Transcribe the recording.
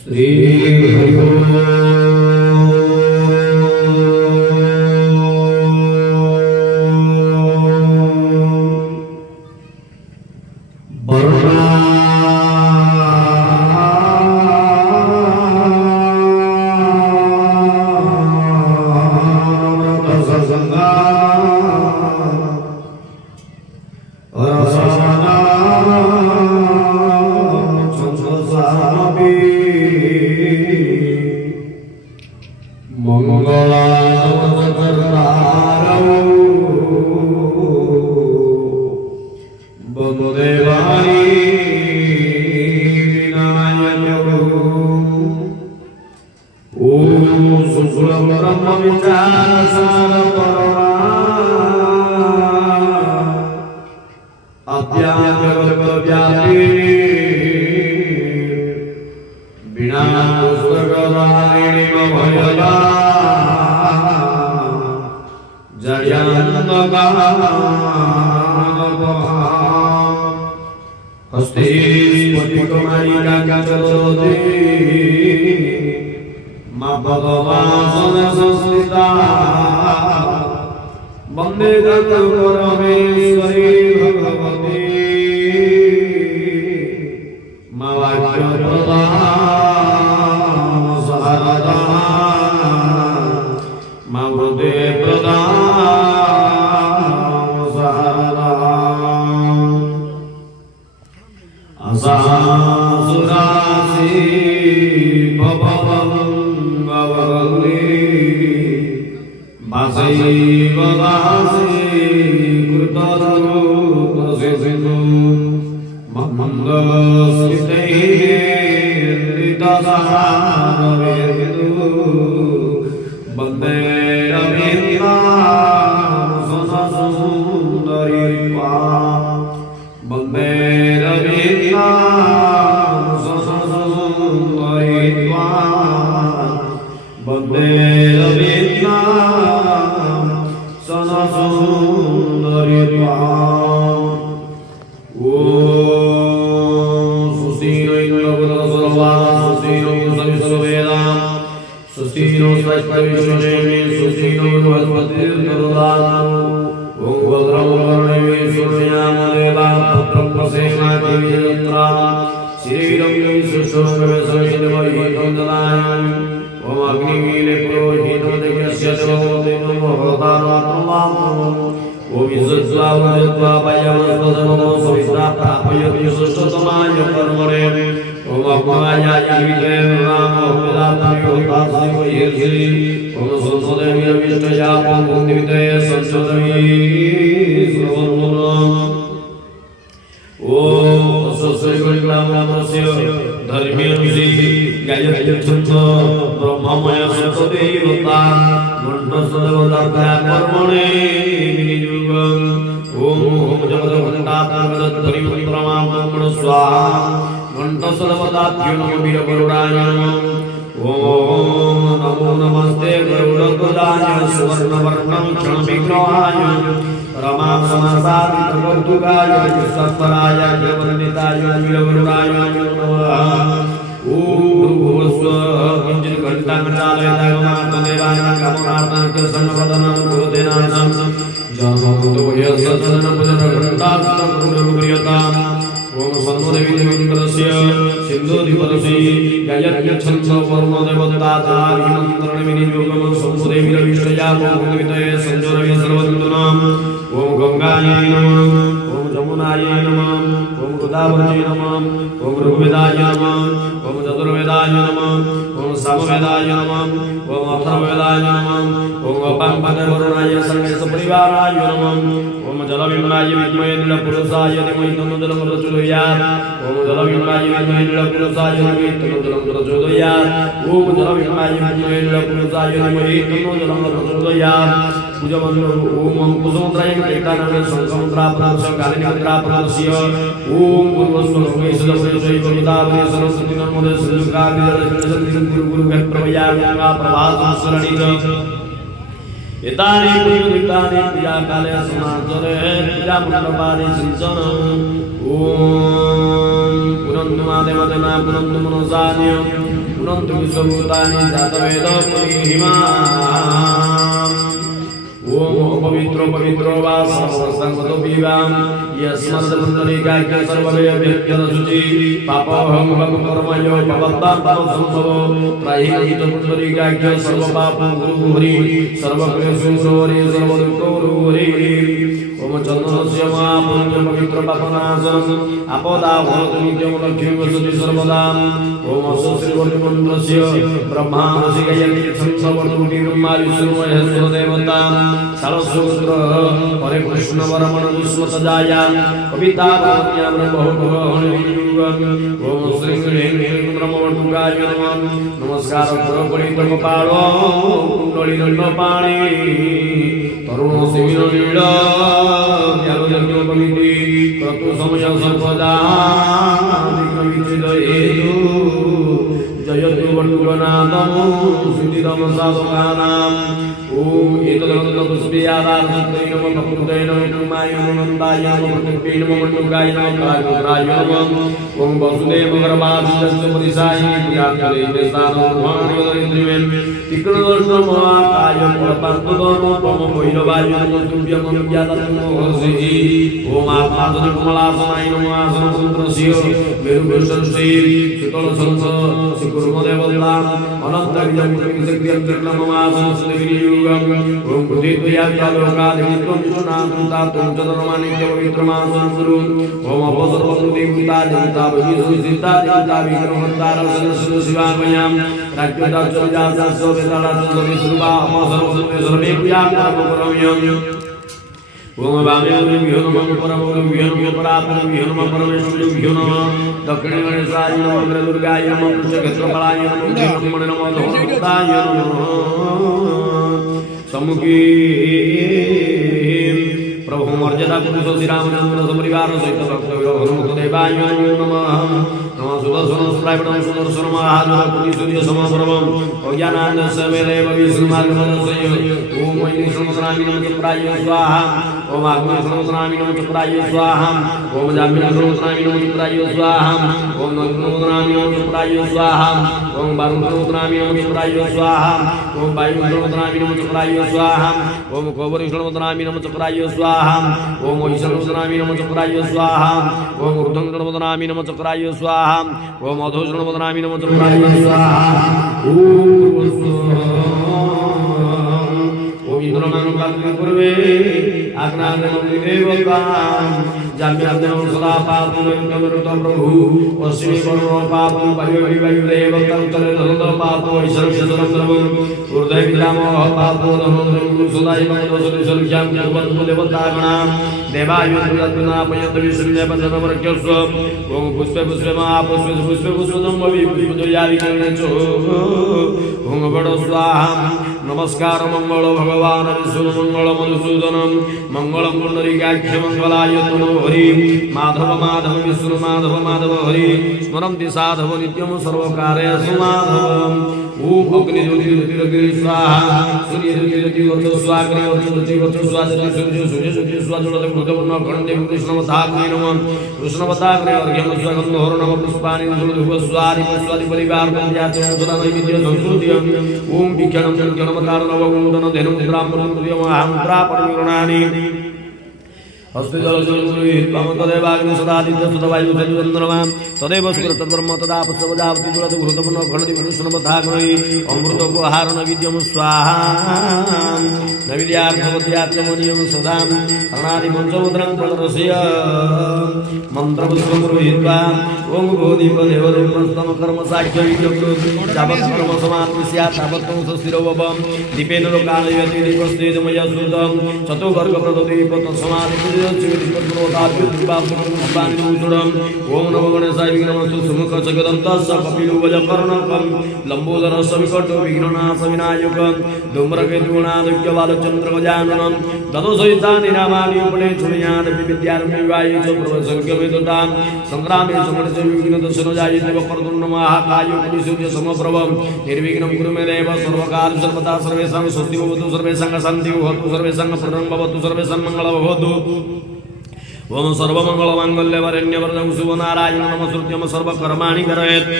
श्री हरि वंदे परमेश्वरी भगवती मावाक्य प्रदान सहरदा मावृते प्रदान सहरदा असासुरासी भवंगवली Masai Vadasi Kurtaru Tasinu Mandasite Ritasana Vedu Bande Ravinda Sasasundaripa Bande Ravinda Sasasundaripa Bande Ravinda एतानि पुण्ययुक्तानि क्रियाकाले समाचरे क्रियामण्डपानि सिञ्चनम् ॐ पुनन्तु मादेवजना पुनन्तु मनसान्य पुनन्तु विश्वभूतानि जातवेद पुरीहिमा ओम पवित्रो पवित्रो वा सर्वसंगतो पीवाम यस्मद्मन्दलिकाख्य सर्ववेभ्यश्चि पापोऽहं कर्मयो भवतां पापसंभवो त्राहितो पुण्डलिकाख्य सर्वपापं गुरुहरि सर्वक्लेशो हरि सर्वदुःखो हरि ओम चन्द्रस्य महापुण्य पवित्र पापनाशनम् आपदावहतु नित्यं लक्ष्मीं वसति सर्वदा ओम श्रीवल्लभमन्त्रस्य ब्रह्माणसि गायत्री छन्दवटुटिर्मायुष्यमहेश्वरदेवतां सरस्वत्र हरे कृष्ण वरमण विश्वसजाया कविता भाव्यां बहु ओम श्री ह्रीं ब्रह्मवटुकाय नमः नमस्कार पुरपरितमपालो कुण्डलिदण्डपाणि तरुण शिविरलीळ ज्ञानयज्ञोपमिति क्रतु समय सर्वदा जयतु वटुकनाथं सुधिरं साधकानाम् ओम एतदनन्दपुष्पयादार्थै नमः प्रकृते नमः कुमाय नमन्दाय नमः प्रकृते नमः मण्डुकाय नमः कालपुत्राय नमः ओम वसुदेवगर्भास्य परिसाय प्रियाकरे देशानुभाणिवदरिन्द्रिमेन तिक्रणदर्शनमहाकाय परपान्तदनोपम भैरवाय नमः तुभ्यं ज्ञातमोहसि ओम आत्मादनकमलासनाय नमः आसनसुन्द्रस्य मेरुगुरुशंसेर शीतलसंस श्रीकुर्मदेवताम् अनन्तविजं शक्तियन्तर्नममासनसुदेवी ओम बुद्धिद्वयालोकादित्वं विष्णुनाथं चतुर्मानित्यपवित्रमासं गुरु ओम अपसर्वदेवता देवता देवता विक्रमवन्तारसनस्य शिवामयां राज्यदाचर्यासस्ववेदालासर्वेश्वरा अपसर्वसर्वे प्रियाकरमकरम्यं ओम वामेभ्यो नमः परमभ्यो नमः परापरभ्यो नमः परमेश्वरेभ्यो नमः दक्षिणे गणेशाय नमः अग्रदुर्गाय नमः कृष्णक्षेत्रफलाय नमः देवमणे नमः धर्मभक्ताय नमः सम्मुखे प्रभु मर्यादा पुरुष श्री रामचंद्र सपरिवार सहित भक्तदेवाय नमः नमः सुदर्शन स्त्रायणं सुदर्शन महाजन सूर्य समप्रभं अज्ञानानस्य वेदेव विष्णुमार्गमनसय ओम ऐन्द्रसमुद्रामि नमः चक्राय स्वाहा ओम आग्नेयसमुद्रामि नमः चक्राय स्वाहा ओम जाम्बेयसमुद्रामि नमः चक्राय स्वाहा ओम नन्दसमुद्रामि नमः चक्राय स्वाहा ओम वारुणसमुद्रामि नमः चक्राय स्वाहा ओम वायुसमुद्रामि नमः चक्राय स्वाहा ओम कोवरीसमुद्रामि नमः चक्राय स्वाहा ओम ईशानसमुद्रामि नमः चक्राय स्वाहा ओम ऊर्ध्वसमुद्रामि नमः चक्राय स्वाहा ओम अधोसमुद्रामि नमः चक्राय स्वाहा ओम इंद्रमानुकाग्नि पूर्वे आग्नाग्नं देवतां जाम्याग्नं सदा पातु नमरुतं प्रभु पश्चिमे वरुणो पातु वायुदेवतं तरेदं पातु ईश्वरशतरं ऊर्ध्वे विद्यामोह पातु धनुर्धं सदाय वन्दोसति संख्यां कुर्वन्तु देवतागणां देवायुर्दुनापयन्तु विष्णुदेवतनमर्क्यस्व ओम पुष्पे पुष्पे महापुष्पे पुष्पे पुष्पदं विपुजयाविकरणेचो ओम बडो स्वाहा नमस्कार मंगल भगवान विष्णु मंगल मधुसूदनम मंगलम पुंडरीकाक्ष मंगलाय तनो हरि माधव माधव विष्णु माधव माधव हरि स्मरन्ति साधव नित्यम सर्वकार्येषु माधवम् ओम अग्नि ज्योति ज्योति स्वाहा सूर्य ज्योति ज्योति वर्चो स्वाग्नि वर्चो ज्योति वर्चो स्वाहा सूर्य सूर्य ज्योति स्वाहा जलते भूतपूर्ण खंडे कृष्णवताग्नि नमः कृष्णवताग्नि अर्घ्यम स्वगन्धोर नमः पुष्पाणि धूप स्वादि पुष्पादि परिवार पंचायत सदा नैवेद्य संस्कृति ओम विक्षणम जन्मकार नवगुणन धेनु ब्राह्मण तुर्यमहं प्रापणिगुणानि हस्ते जल तदेवाग्नि सदादित्य सदवायु चन्द्रमा तदेव सुकृत तद्ब्रह्म तदा पुष्पजावति जुलति घृतपूर्ण खण्डति विष्णुवताग्नि अमृतोपहार नैवेद्यं स्वाहा नैवेद्यार्थवत्याचमनीयं सदा अनादि पञ्चमुद्रं प्रदर्शय मन्त्रपुष्पं गृहीत्वा ओम भूदिपदेवदेवस्तम कर्म साख्यं जावत् कर्म समाप्ति स्यात् तावत् स्थिरो भवं दीपेन लोकानयति दीपस्तेजमय सुतं चतुर्वर्ग प्रददीप तस्मात् ओम नमो गणेशाय विघ्नमस्तु सुमुख सकदन्तस्य कपिलो वजकर्णकं लंबोदर सविकटो विघ्ननाश विनायकं धूम्रकेतुगणादित्य बालचन्द्रगजाननं ददोसहितानि नामानि उपने छुणयान् विद्यारम्भिवाये च प्रवसर्गमेतुतां संग्रामे समरस विघ्नदशनजायते वक्रतुण्ड महाकाय पुरुषोज्य समप्रभं निर्विघ्नं कुरु मे देव सर्वकाल सर्वदा सर्वेषां स्वस्ति भवतु सर्वेषां शान्तिः भवतु सर्वेषां पूर्णं भवतु सर्वेषां मङ्गलं भवतु ओम सर्वमंगलमांगल्ये वरेण्ये वरदं शुभनारायण नमस्कृत्यं सर्वकर्माणि करयेत्।